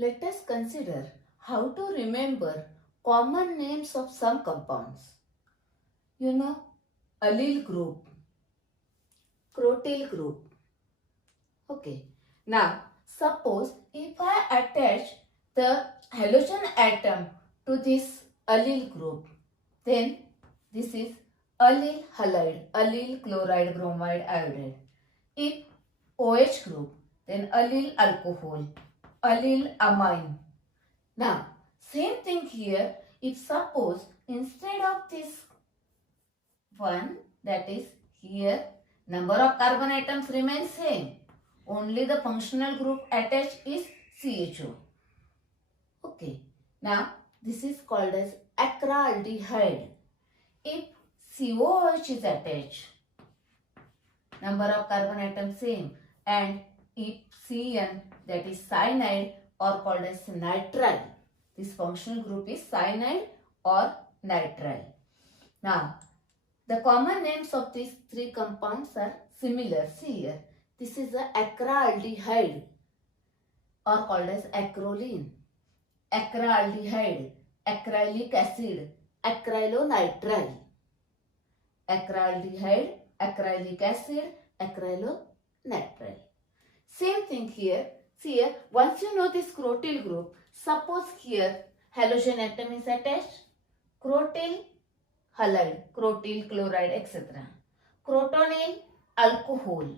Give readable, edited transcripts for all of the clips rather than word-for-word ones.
Let us consider how to remember common names of some compounds. You know, allyl group, crotyl group. Okay. Now, suppose if I attach the halogen atom to this allyl group, then this is allyl halide, allyl chloride bromide iodide. If OH group, then allyl alcohol, allyl amine. Now, same thing here. If suppose instead of this one, that is here, number of carbon atoms remain same. Only the functional group attached is CHO. Okay. Now, this is called as acraldehyde. If COOH is attached, number of carbon atoms same, and if CN, that is cyanide, or called as nitrile, this functional group is cyanide or nitrile. Now, the common names of these three compounds are similar. See here, this is the acraldehyde or called as acrolein, acraldehyde, acrylic acid, acrylonitrile, acraldehyde, acrylic acid, acrylonitrile. Same thing here. See here, once you know this crotyl group, suppose here halogen atom is attached, crotyl halide, crotyl chloride, etc. Crotonyl alcohol,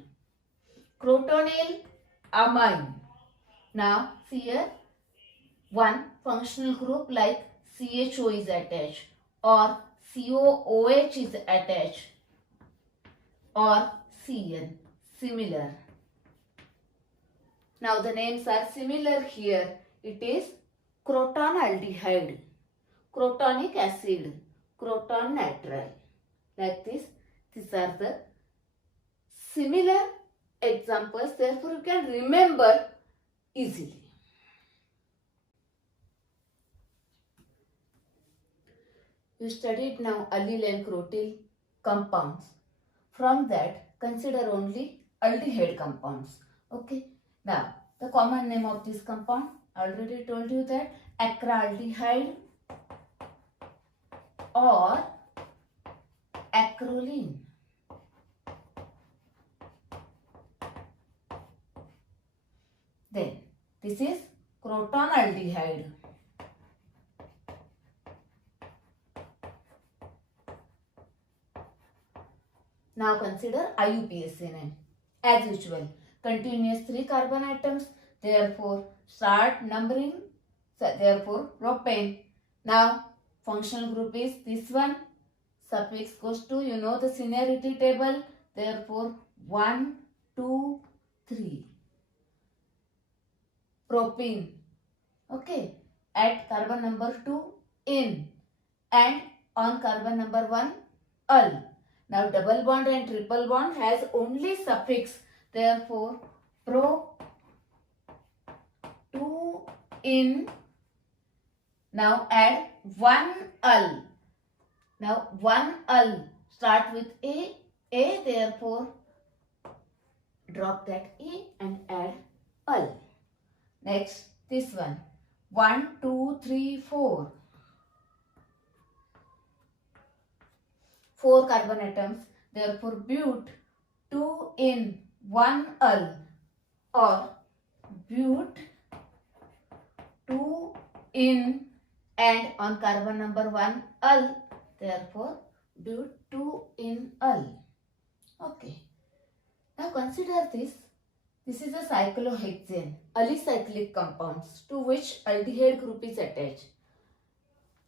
crotonyl amine. Now see here, one functional group like CHO is attached, or COOH is attached, or CN, similar. Now the names are similar here. It is crotonaldehyde, crotonic acid, croton nitrile. Like this, these are the similar examples. Therefore, you can remember easily. You studied now allyl and crotyl compounds. From that, consider only aldehyde compounds. Okay. Now, the common name of this compound, I already told you that acraldehyde or acrolein. Then, this is crotonaldehyde. Now consider IUPAC name. As usual, continuous 3 carbon atoms, therefore start numbering, therefore propane. Now functional group is this one, suffix goes to, you know the seniority table, therefore 1, 2, 3. Propene. Okay, at carbon number 2 in, and on carbon number 1 al. Now double bond and triple bond has only suffix, therefore pro 2 in. Now add 1 al. Now 1 al start with A, therefore drop that A and add al. Next this one, 1, 2, 3, 4. 4 carbon atoms, therefore but 2 in 1 al, or but 2 in and on carbon number 1 al, therefore but 2 in al. Okay. Now consider this. This is a cyclohexane, alicyclic compounds to which aldehyde group is attached.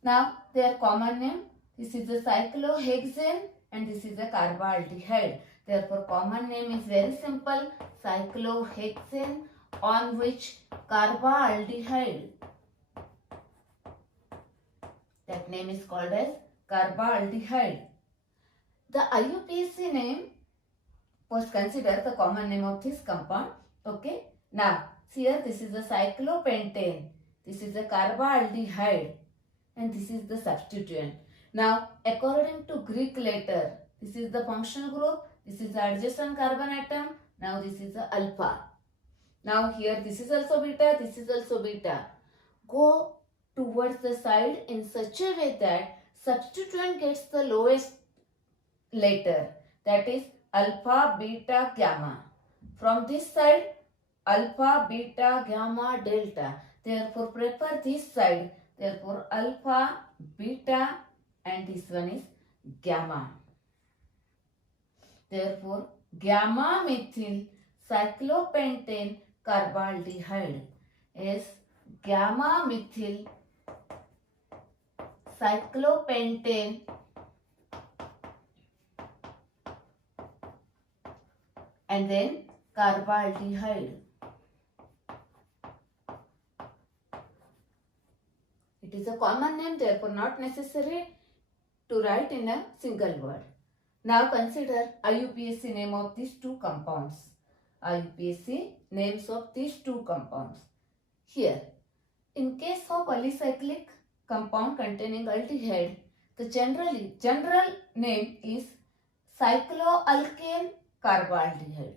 Now their common name, this is a cyclohexane and this is a carbaldehyde. Therefore common name is very simple, cyclohexane on which carbaldehyde. That name is called as carbaldehyde. The IUPAC name, first consider the common name of this compound. Okay. Now here this is a cyclopentane, this is a carbaldehyde, and this is the substituent. Now according to Greek letter, this is the functional group, this is the adjacent carbon atom, now this is the alpha. Now here this is also beta, this is also beta. Go towards the side in such a way that substituent gets the lowest letter, that is alpha, beta, gamma. From this side, alpha, beta, gamma, delta. Therefore prefer this side. Therefore alpha, beta, and this one is gamma. Therefore gamma methyl cyclopentane carbaldehyde is gamma methyl cyclopentane and then carbaldehyde. It is a common name, therefore not necessary to write in a single word. Now consider IUPAC name of these two compounds. IUPAC names of these two compounds. Here, in case of alicyclic compound containing aldehyde, the general name is cycloalkane carbaldehyde.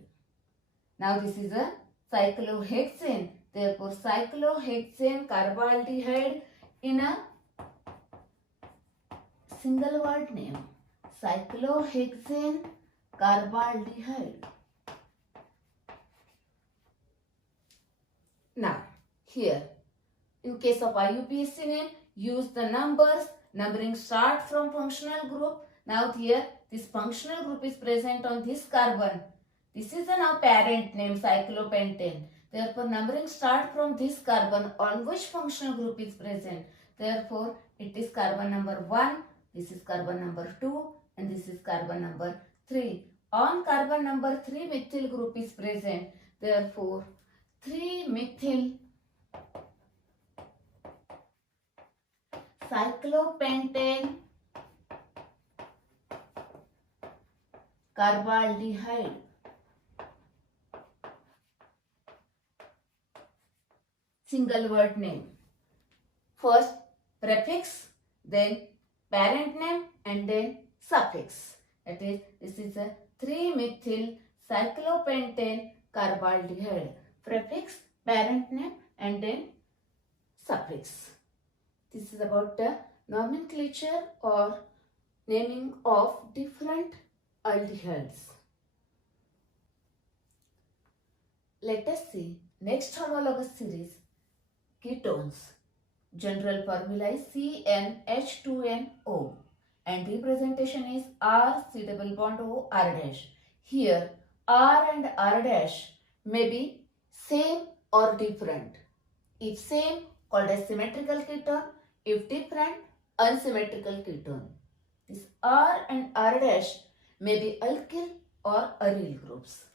Now this is a cyclohexane. Therefore cyclohexane carbaldehyde in a single word name. Cyclohexane carbaldehyde. Now here, in case of IUPAC name, use the numbers. Numbering start from functional group. Now here this functional group is present on this carbon. This is the now parent name cyclopentane. Therefore numbering start from this carbon on which functional group is present. Therefore it is carbon number 1, this is carbon number 2 and this is carbon number 3. On carbon number 3 methyl group is present. Therefore 3-methyl cyclopentane carbaldehyde. Single word name. First prefix, then parent name and then suffix. That is, this is a 3-methyl cyclopentane carbaldehyde. Prefix, parent name and then suffix. This is about the nomenclature or naming of different aldehydes. Let us see next homologous series, ketones. General formula is CnH2nO and representation is R C double bond O R dash. Here R and R dash may be same or different. If same, called as symmetrical ketone. If different, unsymmetrical ketone. This R and R dash may be alkyl or aryl groups.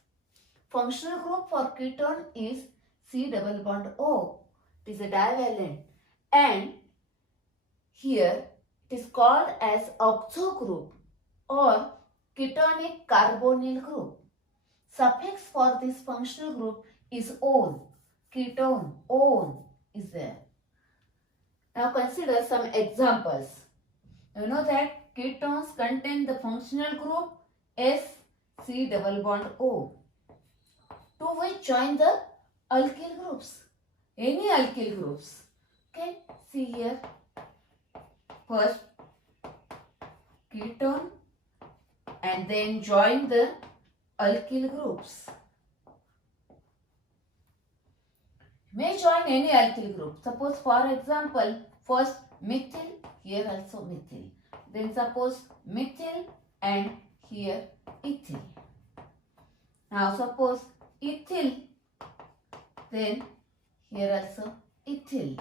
Functional group for ketone is C double bond O. It is a divalent and here it is called as oxo group or ketonic carbonyl group. Suffix for this functional group is -one. Ketone, -one is there. Now consider some examples. You know that ketones contain the functional group S C double bond O, to which join the alkyl groups. Any alkyl groups. Okay, see here. First ketone and then join the alkyl groups. May join any alkyl group. Suppose for example, first methyl, here also methyl. Then suppose methyl and here ethyl. Now suppose ethyl, then here also ethyl.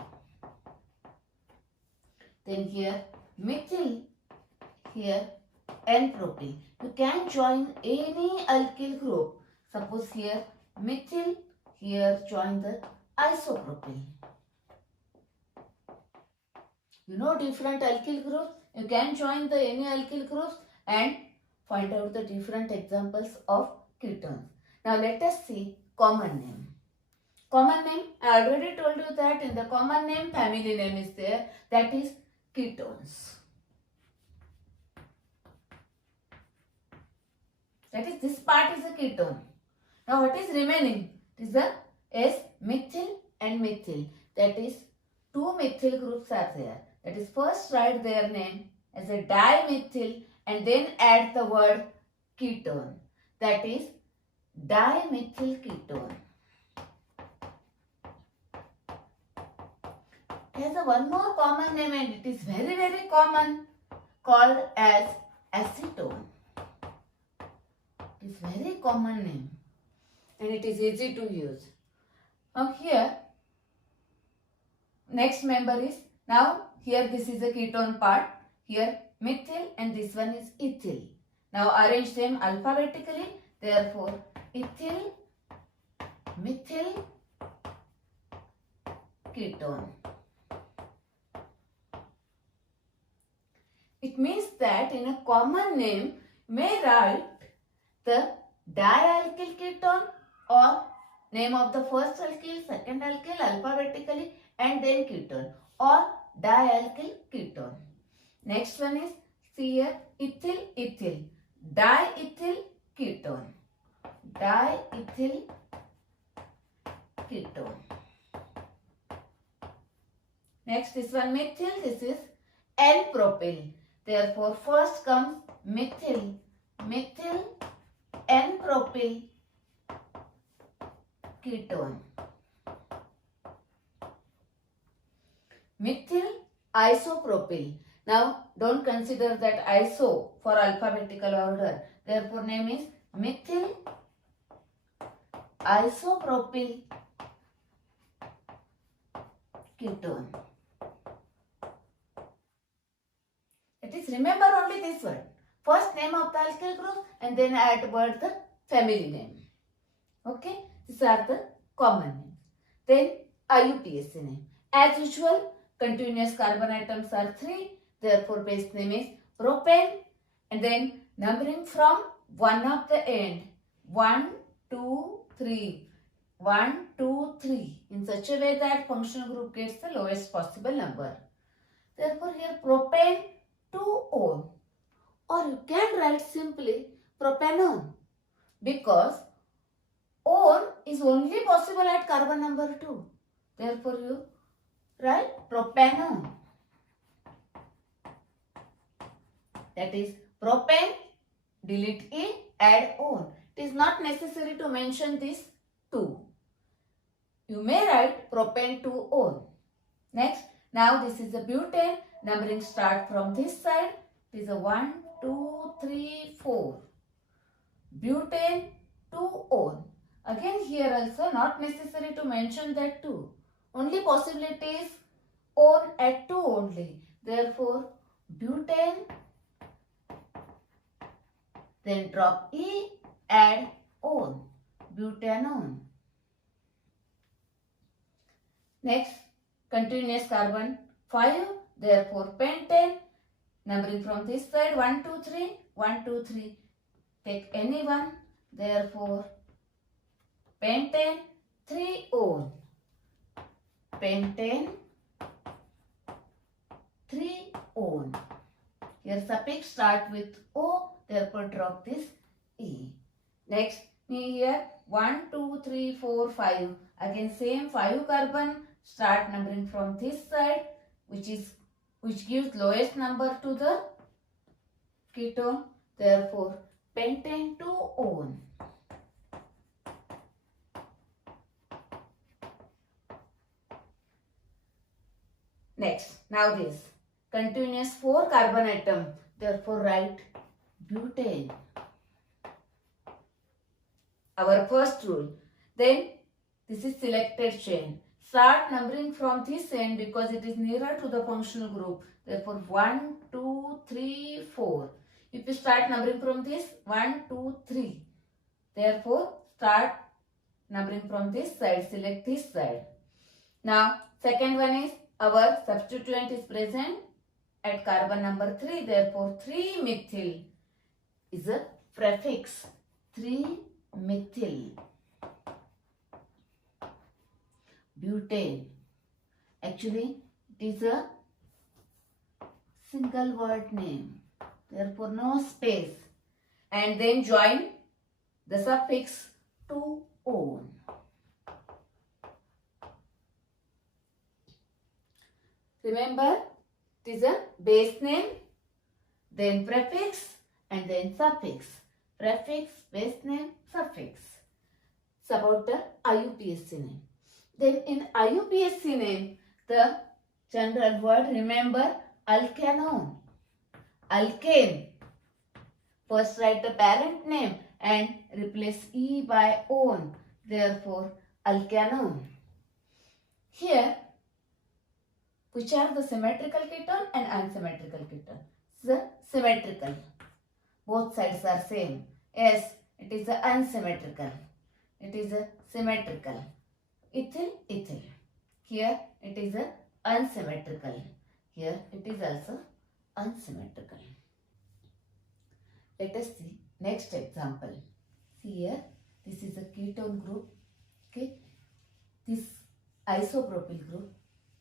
Then here methyl, here N-propyl. You can join any alkyl group. Suppose here methyl, here join the isopropyl. You know different alkyl groups. You can join the any alkyl groups and find out the different examples of ketones. Now let us see common name. Common name, I already told you that in the common name family name is there, that is ketones. That is, this part is a ketone. Now what is remaining? It is the is methyl and methyl. That is, two methyl groups are there. That is, first write their name as a dimethyl and then add the word ketone. That is dimethyl ketone. It has a one more common name and it is very, very common, called as acetone. It is very common name and it is easy to use. Now here, next member is, now here this is the ketone part, here methyl and this one is ethyl. Now arrange them alphabetically, therefore ethyl, methyl, ketone. It means that in a common name, you may write the dialkyl ketone or name of the first alkyl, second alkyl alphabetically and then ketone, or dialkyl ketone. Next one is, see here, ethyl, ethyl, diethyl ketone, diethyl ketone. Next, this one methyl, this is N-propyl. Therefore, first comes methyl, methyl N-propyl ketone. Methyl isopropyl. Now, don't consider that iso for alphabetical order. Therefore, name is methyl isopropyl ketone. It is, remember only this word. First name of the alkyl group and then add word the family name. Okay, these are the common names. Then IUPAC name. As usual, continuous carbon atoms are 3. Therefore, base name is propane. And then numbering from one of the end. 1, 2, 3. 1, 2, 3. In such a way that functional group gets the lowest possible number. Therefore, here propane 2-ol. Or you can write simply propanone, because on is only possible at carbon number 2. Therefore, you write propanone. That is propane, delete E, add on. It is not necessary to mention this 2. You may write propane 2-ol. Next, now this is a butane. Numbering start from this side. It is a 1, 2, 3, 4. Butane 2-ol. Again here also not necessary to mention that 2. Only possibility is on at 2 only. Therefore, butane, then drop E, add on. Butanone. Next, continuous carbon 5. Therefore, pentane. Numbering from this side 1, 2, 3. 1, 2, 3. Take any one. Therefore, pentane 3-ol. Pentane 3-ol. Here suffix start with O. Therefore, drop this E. Next, here 1, 2, 3, 4, 5. Again same 5 carbon. Start numbering from this side, which gives lowest number to the ketone. Therefore, pentane 2-ol. Next, now this continuous 4 carbon atom. Therefore, write butane. Our first rule. Then this is selected chain. Start numbering from this end because it is nearer to the functional group. Therefore, 1, 2, 3, 4. If you start numbering from this, 1, 2, 3. Therefore, start numbering from this side. Select this side. Now, second one is our substituent is present at carbon number 3. Therefore, 3-methyl is a prefix. 3-methyl. Butane. Actually, it is a single word name. Therefore, no space. And then join the suffix 2-ol. Remember, it is a base name, then prefix and then suffix. Prefix, base name, suffix. It's about the IUPAC name. Then in IUPAC name, the general word, remember, alkanone. Alkane. First write the parent name and replace E by on. Therefore, alkanone. Here, which are the symmetrical ketone and unsymmetrical ketone? The symmetrical. Both sides are same. Yes, it is a unsymmetrical. It is a symmetrical. Ethyl, ethyl. Here it is a unsymmetrical. Here it is also unsymmetrical. Let us see next example. See here, this is a ketone group. Okay, this isopropyl group.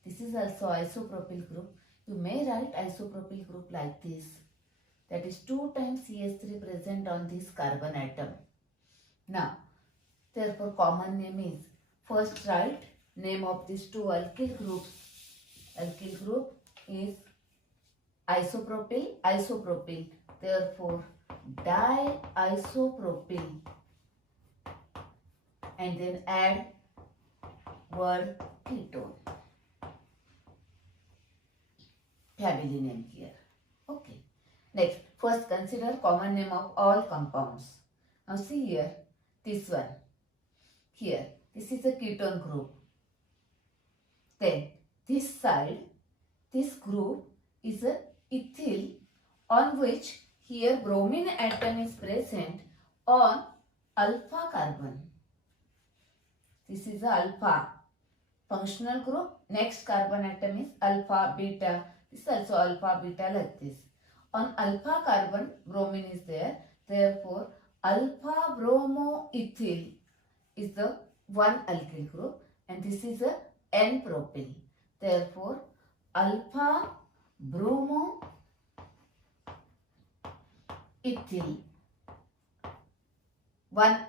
This is also isopropyl group. You may write isopropyl group like this. That is 2 times CH3 present on this carbon atom. Now, therefore common name is, first write name of these 2 alkyl groups. Alkyl group is isopropyl, isopropyl. Therefore, diisopropyl. And then add word ketone. Family name here. Okay. Next, first consider common name of all compounds. Now see here, this one. Here, this is a ketone group. Then, this side, this group is a ethyl on which here bromine atom is present on alpha carbon. This is a alpha functional group. Next carbon atom is alpha, beta. This is also alpha, beta like this. On alpha carbon, bromine is there. Therefore, alpha bromoethyl is the one alkyl group and this is a N-propyl. Therefore, alpha bromoethyl, one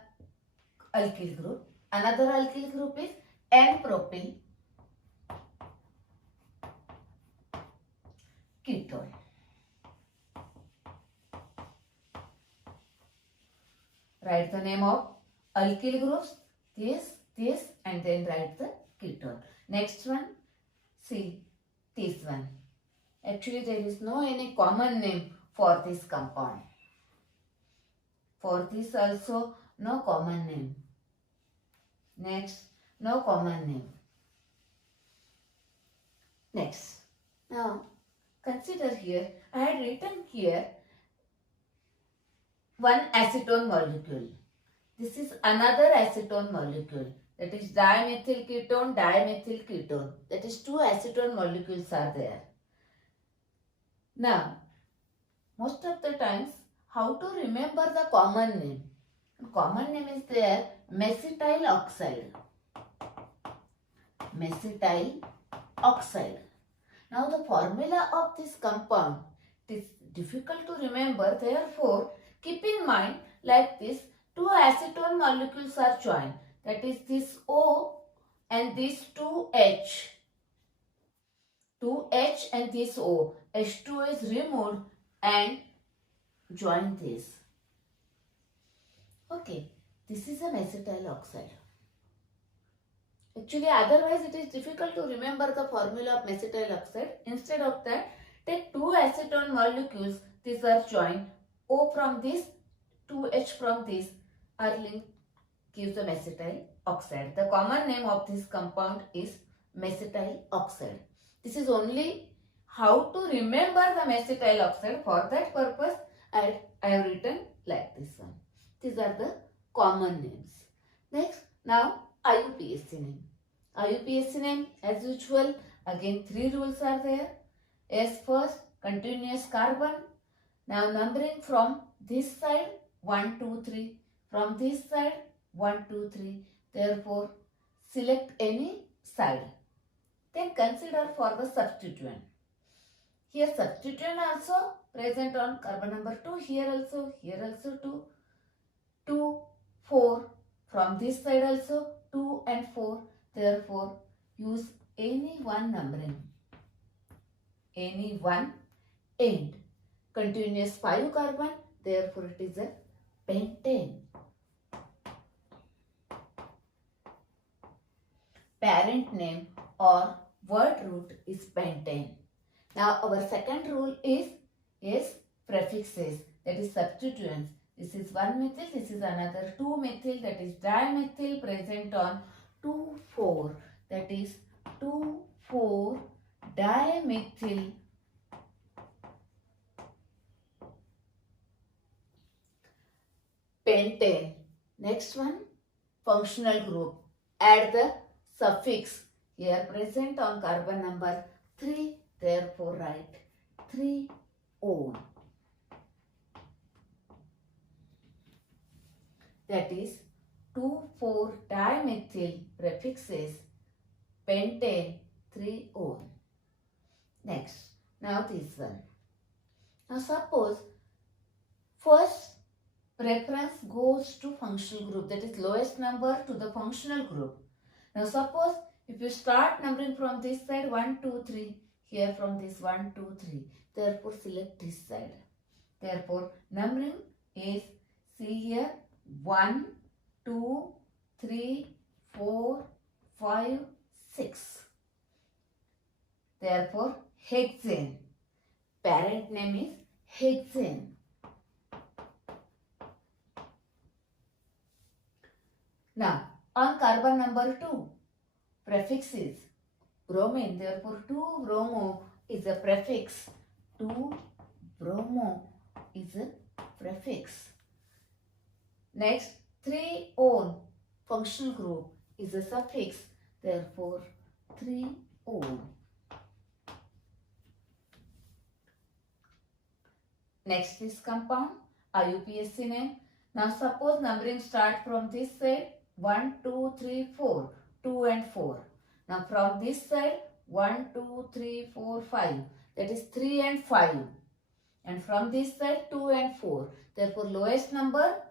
alkyl group. Another alkyl group is N-propyl ketone. Write the name of alkyl groups, this and then write the ketone. Next one, see this one. Actually there is no any common name for this compound. For this also no common name. Next, no common name. Next, now consider here, I had written here one acetone molecule. This is another acetone molecule. That is dimethyl ketone, dimethyl ketone. That is 2 acetone molecules are there. Now, most of the times, how to remember the common name? Common name is there, mesithyl oxide. Mesithyl oxide. Now, the formula of this compound is difficult to remember. Therefore, keep in mind like this, 2 acetone molecules are joined. That is this O and this 2H. 2H and this O. H2 is removed and join this. Okay, this is a mesithyl oxide. Actually, otherwise it is difficult to remember the formula of mesithyl oxide. Instead of that, take 2 acetone molecules. These are joined. O from this, 2H from this are linked, gives the mesithyl oxide. The common name of this compound is mesithyl oxide. This is only how to remember the mesithyl oxide. For that purpose, I have written like this one. These are the common names. Next, now IUPAC name. IUPAC name, as usual, again 3 rules are there. S first, continuous carbon. Now numbering from this side 1, 2, 3. From this side 1, 2, 3. Therefore, select any side. Then consider for the substituent. Here substituent also present on carbon number 2. Here also 2. 2, 4. From this side also 2 and 4. Therefore, use any one numbering. any one end. Continuous 5 carbon, therefore it is a pentane. Parent name or word root is pentane. Now our second rule is prefixes, that is substituents. This is 1-methyl, this is another 2-methyl, that is dimethyl present on 2,4, that is 2,4-dimethyl pentane. Next one, functional group. Add the suffix here present on carbon number 3, therefore write 3-one. That is 2,4-dimethyl prefixes pentane 3-one. Next, now this one. Now suppose first preference goes to functional group, that is lowest number to the functional group. Now suppose if you start numbering from this side 1, 2, 3, here from this 1, 2, 3, therefore select this side. Therefore numbering is, see here, 1, 2, 3, 4, 5, 6. Therefore hexane. Parent name is hexane. Now on carbon number 2, prefix is bromine. Therefore 2-bromo is a prefix. 2-bromo is a prefix. Next, 3-one functional group is a suffix. Therefore 3-one. Next is compound, IUPAC name. Now suppose numbering start from this side 1, 2, 3, 4, 2 and 4. Now from this side 1, 2, 3, 4, 5, that is 3 and 5. And from this side 2 and 4. Therefore lowest number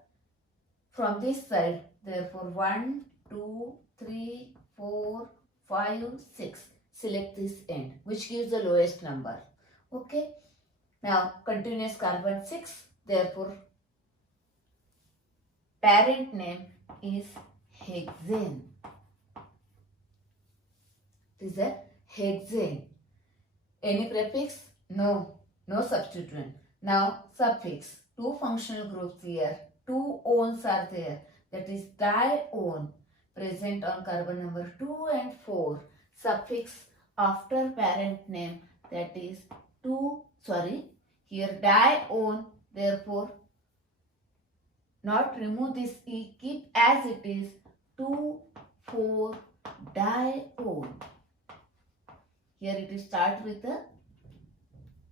from this side. Therefore 1, 2, 3, 4, 5, 6. Select this end which gives the lowest number. Okay. Now continuous carbon 6. Therefore parent name is hexane. It is a hexane. Any prefix? No. No substituent. Now suffix. 2 functional groups here. 2 ones are there. That is dione present on carbon number 2 and 4. Suffix after parent name, that is here dione. Therefore not remove this E, keep as it is 2,4-dione. Here it is start with the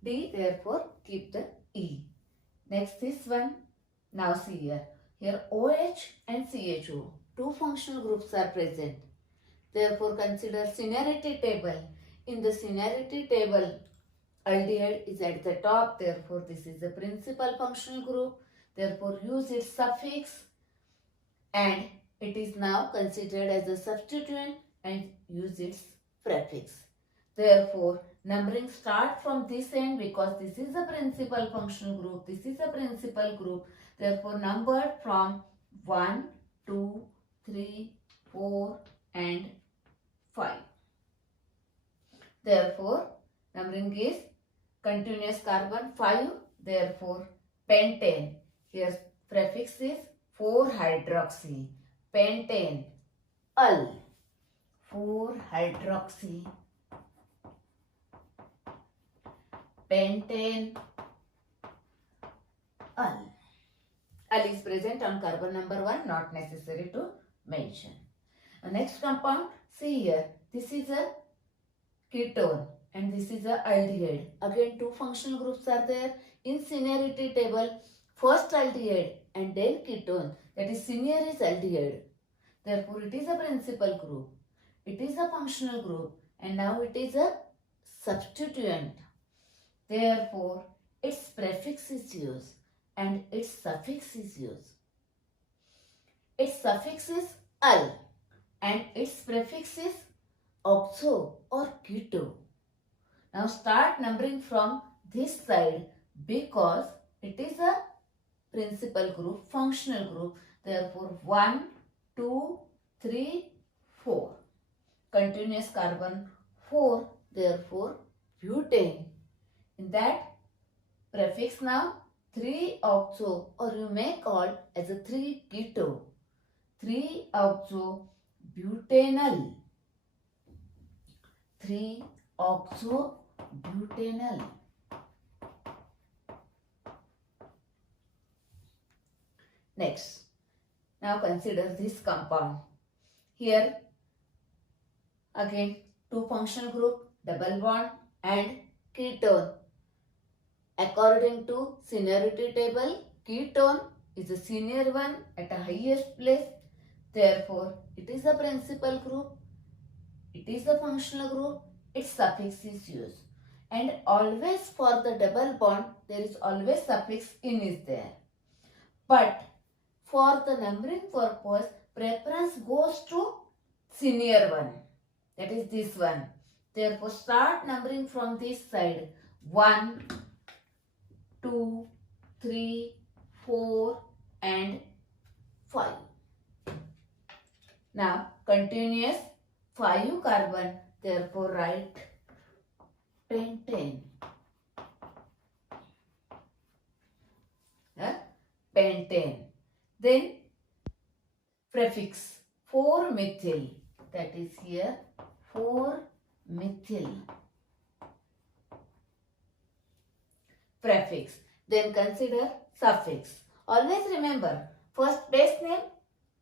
D, therefore keep the E. Next this one. Now see here. Here OH and CHO. 2 functional groups are present. Therefore consider seniority table. In the seniority table, aldehyde is at the top. Therefore this is the principal functional group. Therefore use its suffix and it is now considered as a substituent and use its prefix. Therefore numbering start from this end because this is the principal functional group. This is the principal group. Therefore number from 1, 2, 3, 4 and 5. Therefore numbering is continuous carbon 5. Therefore pentane. Here prefix is 4-hydroxy. Pentane. 4-hydroxy. Pentane. Al is present on carbon number 1, not necessary to mention. Next compound, see here, this is a ketone and this is a aldehyde. Again 2 functional groups are there. In seniority table, first aldehyde and then ketone, that is senior is aldehyde. Therefore it is a principal group. It is a functional group and now it is a substituent. Therefore its prefix is used and its suffix is used. Its suffix is al and its prefix is oxo or keto. Now start numbering from this side because it is a principal group, functional group. Therefore 1, 2, 3, 4. Continuous carbon 4. Therefore butane. In that prefix now 3-oxo, or you may call as a 3-keto. 3-oxo butanol. 3-oxo butanol. Next, now consider this compound. Here again 2 functional group, double bond and ketone. According to seniority table, ketone is the senior one at a highest place. Therefore, it is a principal group. It is a functional group. Its suffix is used. And always for the double bond, there is always suffix in is there. But for the numbering purpose, preference goes to senior one. That is this one. Therefore, start numbering from this side. 1, 2, 3, 4 and 5. Now, continuous 5 carbon. Therefore, write pentane. Pentane. Then prefix 4-methyl. That is here 4-methyl. Prefix. Then consider suffix. Always remember first base name,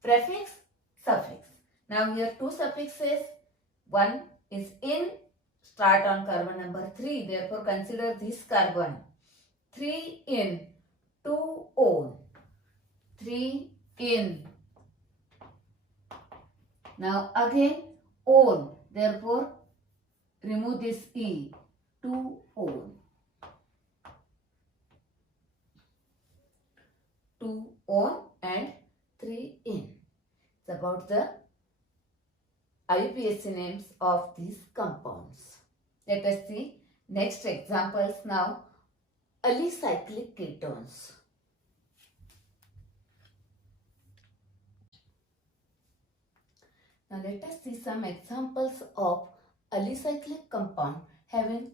prefix, suffix. Now here 2 suffixes. One is in, start on carbon number 3. Therefore consider this carbon. 3 in, 2 on. 3 in. Now again on. Therefore remove this E. 2 on. 2 on and 3 in. It's about the IUPAC names of these compounds. Let us see next examples now. Alicyclic ketones. Now let us see some examples of alicyclic compound having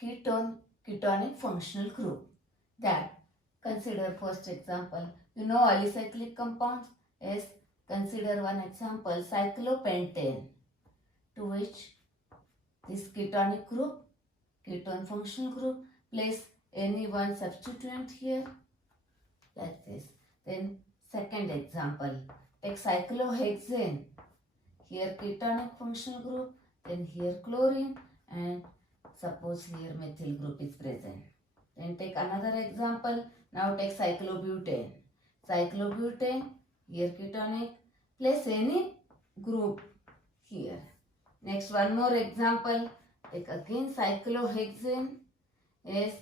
ketonic functional group. That consider first example. You know alicyclic compounds is, consider one example, cyclopentane, to which this ketonic group, ketone functional group, place any one substituent here like this. Then second example, take cyclohexane. Here ketonic functional group, then here chlorine, and suppose here methyl group is present. Then take another example. Now take cyclobutane. Cyclobutane, here ketonic, place any group here. Next one more example. Take again cyclohexane. Is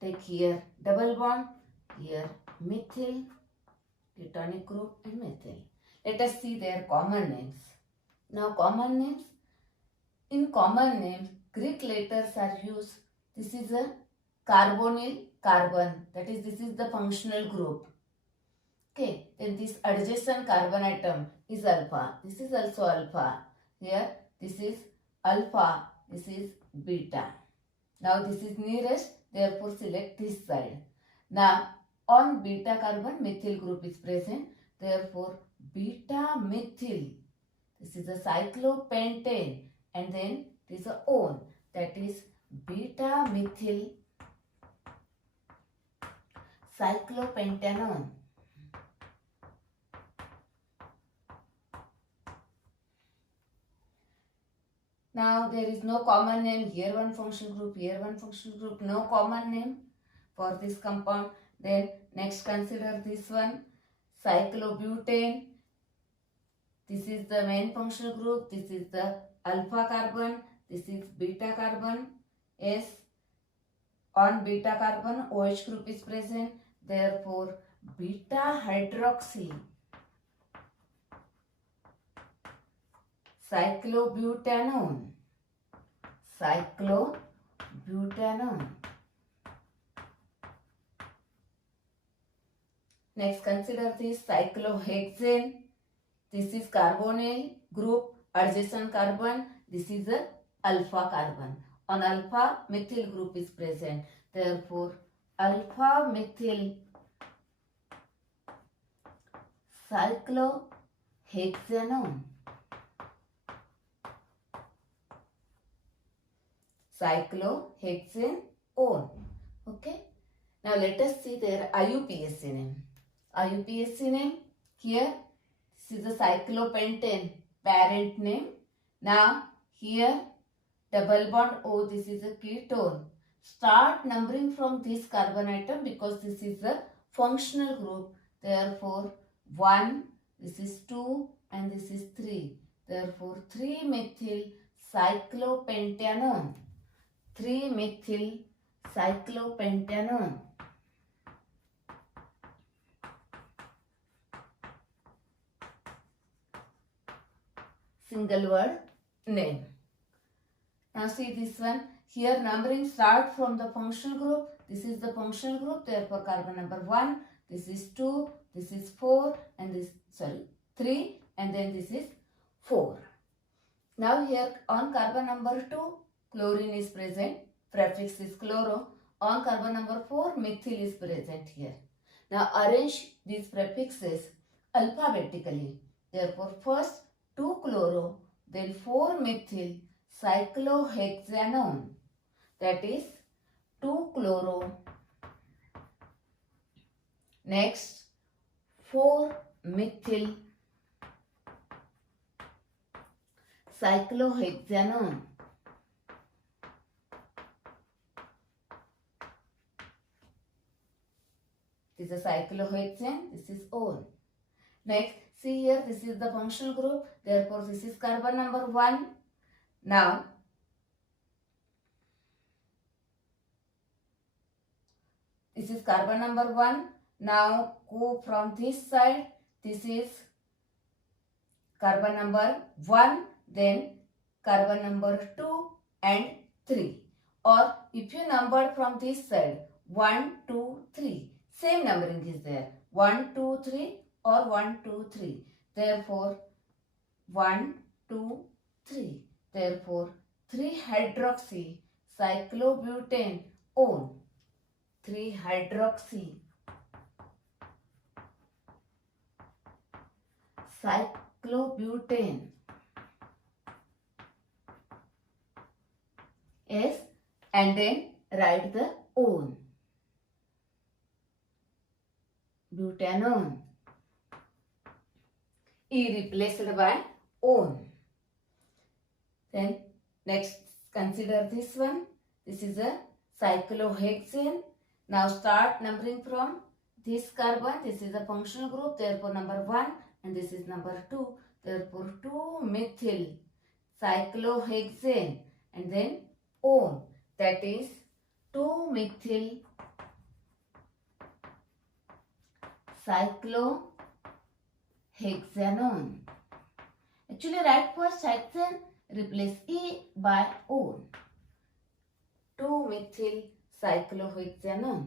take here double bond, here methyl, ketonic group and methyl. Let us see their common names. Now common names. In common names, Greek letters are used. This is a carbonyl carbon. That is, this is the functional group. Okay. Then this adjacent carbon atom is alpha. This is also alpha. Here this is alpha. This is beta. Now this is nearest. Therefore select this side. Now on beta carbon methyl group is present. Therefore beta methyl. This is a cyclopentane. And then this is a on. That is beta methyl cyclopentanone. Now there is no common name. Here one functional group, here one functional group. No common name for this compound. Then next consider this one, cyclobutane. This is the main functional group. This is the alpha carbon. This is beta carbon. Yes, on beta carbon OH group is present. Therefore beta hydroxy cyclobutanone. cyclobutanone. Next, consider this cyclohexane. This is carbonyl group, adjacent carbon. This is a alpha carbon. On alpha, methyl group is present. Therefore, alpha methyl cyclohexanone. Cyclohexanone. Okay. Now let us see their IUPAC name. IUPAC name here. This is the cyclopentane parent name. Now here double bond O. This is a ketone. Start numbering from this carbon atom because this is a functional group. Therefore 1, this is 2 and this is 3. Therefore 3-methyl cyclopentanone. 3-methyl cyclopentanone. Single word name. Now see this one. Here numbering start from the functional group. This is the functional group. Therefore carbon number 1. This is 2. This is 4. And this 3. And then this is 4. Now here on carbon number 2, chlorine is present. Prefix is chloro. On carbon number 4, methyl is present here. Now arrange these prefixes alphabetically. Therefore first 2-chloro, then 4-methyl cyclohexanone. That is 2-chloro. Next 4-methyl cyclohexanone. This is a cyclohexane. This is O. Next, see here, this is the functional group. Therefore, this is carbon number 1. Now, this is carbon number 1. Now, go from this side. This is carbon number 1. Then, carbon number 2 and 3. Or, if you number from this side, 1, 2, 3. Same numbering is there. 1, 2, 3 or 1, 2, 3. Therefore, 1, 2, 3. Therefore, 3-hydroxy cyclobutane O. 3-hydroxy cyclobutane S, and then write the O. Butanone. E replaced by O. Then next consider this one. This is a cyclohexane. Now start numbering from this carbon. This is a functional group. Therefore number 1 and this is number 2. Therefore 2-methyl cyclohexane and then O. That is 2-methyl cyclohexanone. Actually write first hexane, replace E by O. 2-methyl cyclohexanone.